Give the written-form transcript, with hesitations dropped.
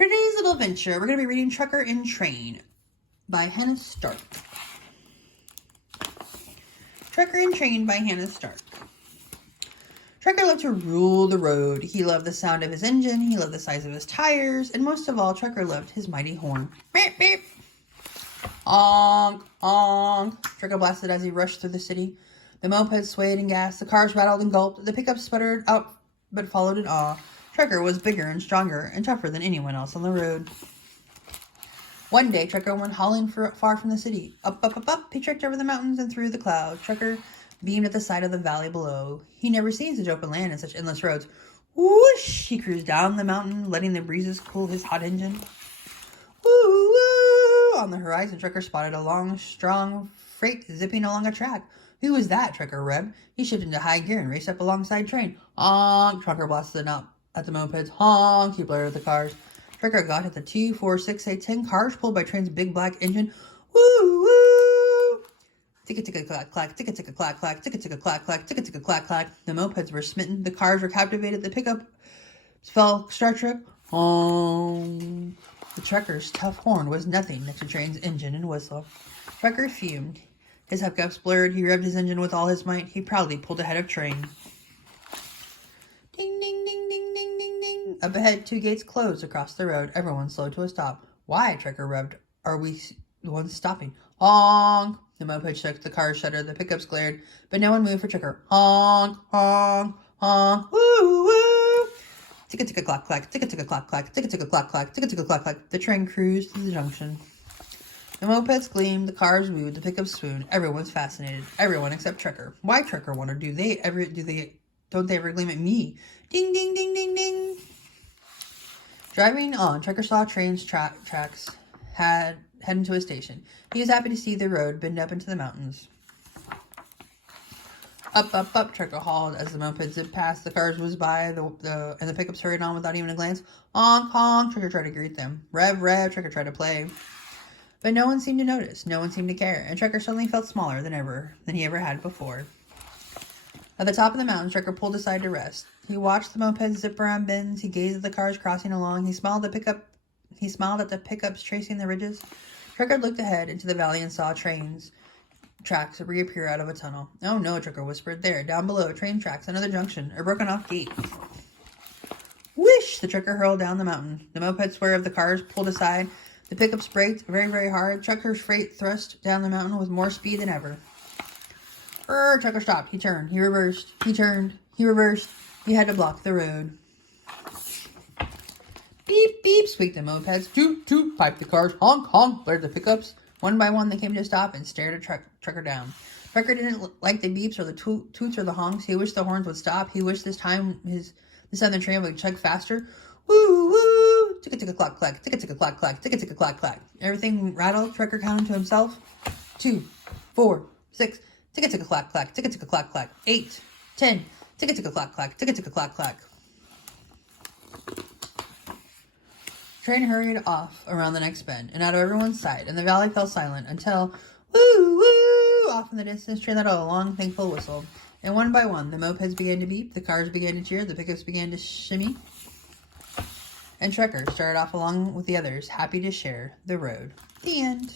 For today's little adventure, we're going to be reading Trucker in Train by Hannah Stark. Trucker in Train by Hannah Stark. Trucker loved to rule the road. He loved the sound of his engine, he loved the size of his tires, and most of all, Trucker loved his mighty horn. Beep, beep. Honk, honk. Trucker blasted as he rushed through the city. The moped swayed and gasped, the cars rattled and gulped, the pickup sputtered out but followed in awe. Trucker was bigger and stronger and tougher than anyone else on the road. One day, Trucker went hauling far from the city. Up, up, up, up, he trekked over the mountains and through the clouds. Trucker beamed at the side of the valley below. He never seen such open land and such endless roads. Whoosh! He cruised down the mountain, letting the breezes cool his hot engine. Woo, woo! On the horizon, Trucker spotted a long, strong freight zipping along a track. Who was that? Trucker revved. He shifted into high gear and raced up alongside train. Honk! Trucker blasted up at the mopeds. Honk! He blared at the cars. Trucker got at the 2, 4, 6, 8, 10 cars pulled by train's big black engine. Woo woo! Ticka ticka clack clack, ticka ticka clack clack, ticka ticka clack clack, ticka ticka clack clack. The mopeds were smitten. The cars were captivated. The pickup fell Star Trek. The trucker's tough horn was nothing next to train's engine and whistle. Trucker fumed. His hubcaps blurred. He revved his engine with all his might. He proudly pulled ahead of train. Ding, ding, ding, ding, ding, ding, ding. Up ahead, 2 gates closed across the road. Everyone slowed to a stop. Why? Trucker revved. Are we the ones stopping? Honk! The moped shook. The cars shuddered. The pickups glared. But no one moved for Trucker. Honk! Honk! Honk! Woo! Woo! Ticka ticka clack clack. Ticka ticka clack clack. Ticka ticka clack clack. Ticka ticka clack clack. The train cruised through the junction. The mopeds gleamed, the cars wooed, the pickups swooned. Everyone's fascinated. Everyone except Trucker. Why, Trucker wondered, don't they ever gleam at me? Ding, ding, ding, ding, ding. Driving on, Trucker saw train's tracks heading to a station. He was happy to see the road bend up into the mountains. Up, up, up, Trucker hauled as the moped zipped past. The cars whizzed by, and the pickups hurried on without even a glance. Honk, honk, Trucker tried to greet them. Rev, rev, Trucker tried to play. But no one seemed to notice, no one seemed to care, and Trucker suddenly felt smaller than he ever had before. At the top of the mountain, Trucker pulled aside to rest. He watched the mopeds zip around bends, he gazed at the cars crossing along, he smiled at the pickups tracing the ridges. Trucker looked ahead into the valley and saw trains tracks reappear out of a tunnel. Oh no, Trucker whispered. There, down below, train tracks, another junction, a broken off gate. Whoosh! The Trucker hurled down the mountain. The moped swerved, the cars pulled aside. The pickups braked very, very hard. Trucker's freight thrust down the mountain with more speed than ever. Trucker stopped. He turned. He reversed. He turned. He reversed. He had to block the road. Beep, beep, squeaked the mopeds. Toot, toot, piped the cars. Honk, honk, blared the pickups. One by one, they came to a stop and stared at Trucker down. Trucker didn't like the beeps or the toots or the honks. He wished the horns would stop. He wished this time the other train would chug faster. Woo, woo! Ticka ticka clack clack, ticka ticka clack clack, ticka ticka clack clack. Everything rattled. Trucker counted to himself. 2, 4, 6. Ticka ticka clack clack, ticka ticka clack clack. 8, 10. Ticka ticka clack clack, ticka ticka clack clack. Train hurried off around the next bend and out of everyone's sight, and the valley fell silent until woo woo! Off in the distance, train let out a long, thankful whistle. And one by one, the mopeds began to beep, the cars began to cheer, the pickups began to shimmy. And Trucker started off along with the others, happy to share the road. The end.